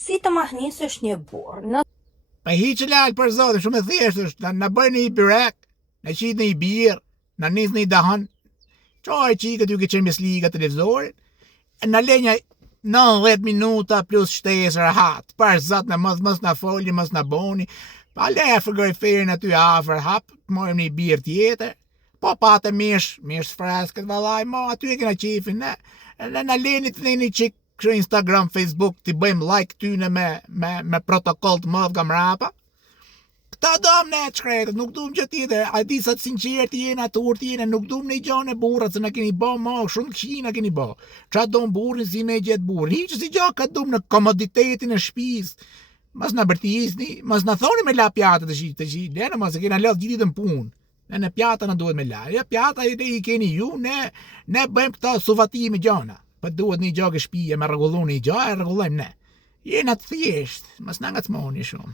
Si të mahnisësh një burr? Pa hiç lal për zotin, shumë e thjeshtë është. Na bëjnë një byrek, na qitë një birë, na nis një dahon. Çoj çika ty që qenë liga televizorit. Na lenja 90 minuta plus shtesë rahat. Për zot na mos na foli, mos na boni. Pa le frigoriferin aty afër, hap, mojmë një birë tjetër. Po patë mish freskët vallaj, mo aty e kena qefin, ne. Na leni të një çik kështu Instagram, Facebook, t'i bëjmë like tyne me protokoll të mëdh nga mrapa. Këta dom ne çkretët, nuk duam gjë tjetër. A di sa të sinqert jena, të urtë jena, nuk duam një gjë në burrat, se na keni bë më shumë këqij na keni bë. Ç'a dom burrin si me gjet burrin? Hiç si gjë ka dom në komoditetin e shtëpisë. Mos na bërtisni, mos na thoni me la pjatë të shi, lena mos e kena lodh gjithë ditën punë. Ne pjata na duhet me la. Ja pjata i keni ju, ne bëjmë këta suvatime gjona. Po duhet një gjë që shtëpia me rregullon një gjë, e rregullojmë ne. Jena të thjesht, mos na ngacmoni shumë.